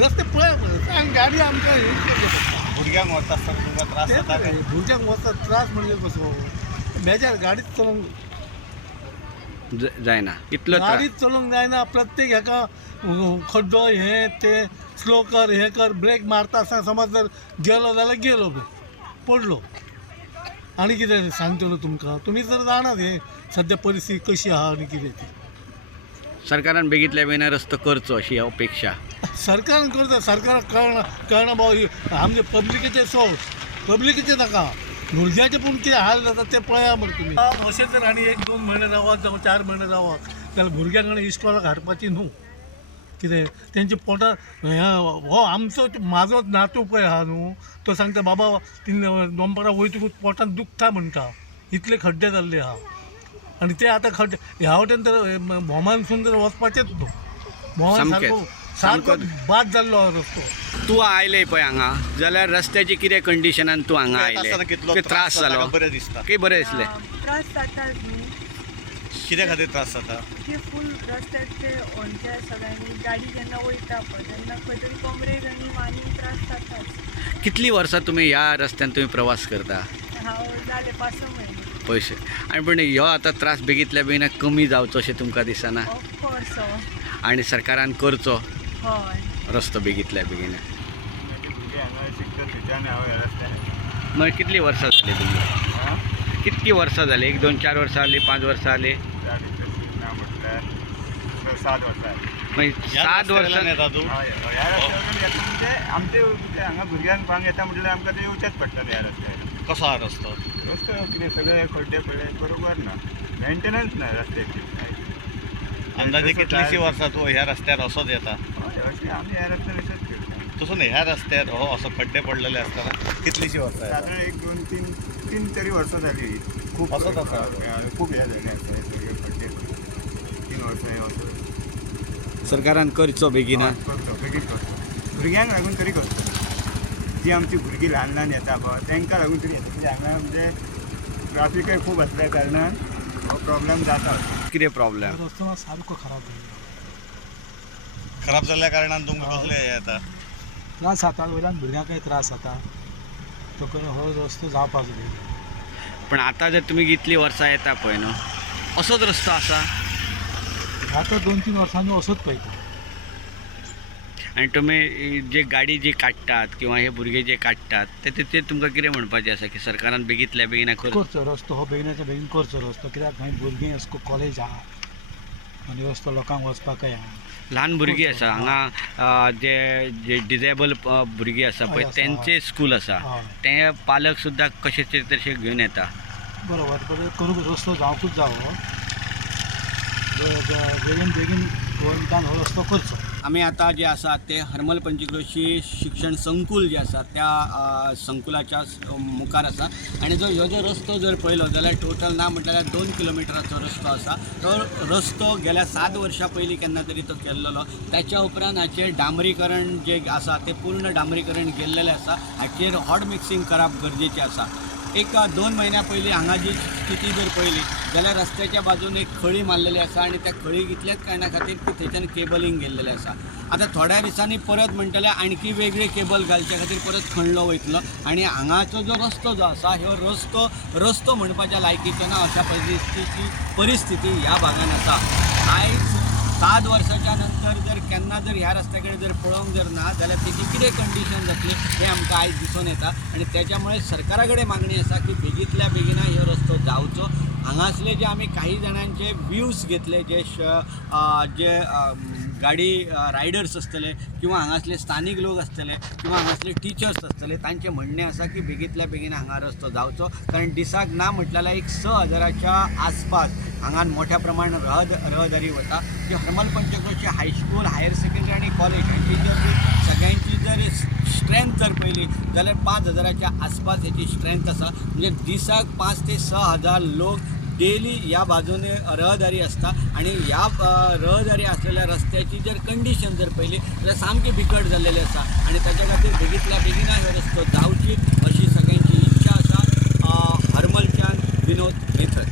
रस्ते पळय मरे आणि गाडी आमकां भुरग्यांक वता आसतना तुमकां त्रास जाता काय? भुरग्यांक वचता त्रास म्हणजे कसो बेजार गाडीच चलोवंक जायना इतलो त्रास. गाडीच चलोवंक जायना. प्रत्येक हेका खड्डो हे ते स्लो कर हे कर ब्रेक मारता आसतना समज जर गेलो जाल्यार गेलो पडलो आनी कितें सांगतलो तुमकां. तुमी जर जाणात हे सद्या परिस्थिती कशी आहा आनी कितें ती. सरकारान बेगीतल्या बेगीन रस्तो करचो अशी अपेक्षा. सरकारान करता सरकाराक कळना बाबा आमचे पब्लिकेचे सो पब्लिकेचे नाका भुरग्याचे पूण कितें हाल जाता ते पळया मरे तुमी. अशें जर आनी 1-2 म्हयने रावत जावं 4 म्हयने रावत जाल्यार भुरग्यांक आनी इस्कॉलाक हाडपाची न्हू. कितें तेंचे पोटार हो आमचो म्हाजो नातू पळय आहा न्हू तो सांगता बाबा तीन दनपारां वयतकूच पोटान दुखता म्हणटा इतले खड्डे जाल्ले आहा. आनी ते आतां खड्डे ह्या वटेन तर भोमानसून तर वचपाचेच न्हू. भोमान सारको बाद जाल्लो हा रस्तो. तूं आयले पळय हांगा जाल्यार रस्त्याची कितें कंडिशनान तूं हांगा आयले कितलो त्रास जालो बरें दिसता. की बरें दिसलें. त्रास जाता न्ही कित्या खातीर त्रास जाता? की फूल रस्त्याचे ओनच्या सगळ्यांनी गाडी जेन्ना वयता पळय तेन्ना खंय तरी कमरेक आनी मानेक त्रास जाताच. कितलीं वर्सां तुमी ह्या रस्त्यान तुमी प्रवास करता? हांव जाले 5 म्हयने. पयशे आनी पण ह्यो आतां त्रास बेगीतल्या बेगीन कमी जावचो अशें तुमकां दिसना? ऑफकोर्स आनी सरकारान करचो हय रस्तो बेगीतल्या बेगीन. भुरगे हांगा शिकता थंयच्यान हांव ह्या रस्त्यान. मागीर कितलीं वर्सां जालीं तुमी? कितकी वर्सां जालीं? 1-2-4 वर्सां जालीं 5 वर्सां जालीं? ना म्हटल्यार 7 वर्सां जालीं. मागीर 7 वर्सां येता तूं? ह्या रस्त्यावरून येता म्हणजे आमचे हांगा भुरग्यांक पांग येता म्हटल्यार आमकां ते येवचेच पडटलें ह्या रस्त्यार. कसो हा रस्तो? रस्तो कितें सगळे खड्डे पडले बरोबर ना मेंटेनन्स ना रस्त्याची. अंदाजे कितलींशीं वर्सां तूं ह्या रस्त्यार असोच येता? अशें आमी ह्या रस्त्यार अशेंच करता. तसो न्ही ह्या रस्त्यार हो असो खड्डे पडलेले आसतना कितलींशीं वर्सां? सादारण 1-2-3 तरी वर्सां जालीं. खूब असोच आसा. खूब हे जालें आसा सगळे खड्डे 3 वर्सां हे असो. सरकारान करचो बेगीन. करतो बेगीन करतो. भुरग्यांक लागून तरी करतो. जी आमची भुरगीं ल्हान येता पळय तांकां लागून तरी येता. म्हणजे हांगा म्हणजे ट्राफिकय खूब आसल्या कारणान हो प्रॉब्लेम जाता. कितें प्रॉब्लेम? रस्तो मात सारको खराब जाल्लो. खराब जाल्ल्या कारणान तुमकां कसले हे येता? त्रास जाता वयल्यान भुरग्यांकय त्रास जाता तो हो रस्तो जावपाक जाय. पण आतां जर तुमी इतलीं वर्सां येता पळय न्हू असोच रस्तो आसा आतां 2-3 वर्सांनी असोच पळयता. आनी तुमी जे गाडी जी काडटात किंवा हे भुरगे जे काडटात ते तुमकां कितें म्हणपाचें आसा की सरकारान बेगीतल्या बेगीन करचो रस्तो हो बेगिनाच्या बेगीन करचो रस्तो. कित्याक थंय भुरगीं अशको कॉलेज आहा आनी रस्तो लोकांक वचपाकय आहा. ल्हान भुरगीं आसा हांगा जे डिजेबल भुरगीं आसा पळय तेंचे स्कूल आसा ते पालक सुद्दां कशेचे तशे घेवन येता. बरोबर करूंक रस्तो जावंकूच जावो. बेगीन बेगीन गोवोरमेंटान हो रस्तो करचो. आमी आतां जे आसा ते हरमल पंचक्रोशी शिक्षण संकूल जे आसा त्या संकुलाच्या मुखार आसा आनी ह्यो जो रस्तो जर पळयलो जाल्यार टोटल ना म्हटल्यार 2 किलोमिटराचो रस्तो आसा. तो रस्तो गेल्या 7 वर्सां पयलीं केन्ना तरी तो केल्लो. त्याच्या उपरांत हाचेर डांबरीकरण जे आसा ते पूर्ण डांबरीकरण केल्लेलें आसा. हाचेर हॉट मिक्सिंग करप गरजेचें आसा. 1-2 म्हयन्या पयलीं हांगा जी स्थिती जर पळयली जाल्यार रस्त्याच्या बाजून एक खळी मारलेली आसा आनी त्या खळीक इतल्याच कारणा खातीर की थंयच्यान केबलिंग गेल्लेलें आसा. आतां थोड्या दिसांनी परत म्हणटले आणखी वेगळी केबल घालच्या खातीर परत खणलो वयतलो आनी हांगाचो जो रस्तो जो आसा ह्यो रस्तो म्हणपाच्या लायकीचो ना अशा परिस्थिती ह्या भागान आसा. आयज 7 वर्साच्या नंतर जर केन्ना जर ह्या रस्त्याकडे जर पळोवंक जर ना जाल्यार तेची कितें कंडिशन जातली हें आमकां आयज दिसून येता. आनी त्याच्यामुळे सरकारा कडेन मागणी आसा की बेगीतल्या बेगीन हो रस्तो जावचो. हांगासले जे आमी काही जाणांचे व्ह्यूज घेतले जे गाडी रायडर्स आसतले किंवा हांगासले स्थानीक लोक आसतले किंवा हांगासले टिचर्स आसतले तांचें म्हणणें आसा की बेगीतल्या बेगीन हांगा रस्तो जावचो. कारण दिसाक ना म्हटल्यार एक 6,000च्या आसपास हांगा मोठ्या प्रमाणात रहदारी वता. जी Harmal Panchakroshi high school higher secondary आनी कॉलेज हांची जर सगळ्यांची जर स्ट्रेंथ जर पयली जाल्यार 5,000च्या आसपास हेची स्ट्रेंथ आसा. म्हणजे दिसाक 5 ते 6,000 लोक डेली ह्या बाजूने रहदारी आसता आनी ह्या रहदारी आसलेल्या रस्त्याची जर कंडिशन जर पयली जाल्यार सामकी बिकट जाल्लेली आसा आनी ताच्या खातीर बेगीतल्या बेगीन हो रस्तो जावची अशी सगळ्यांची इच्छा आसा. हरमलच्यान विनोद मेथड.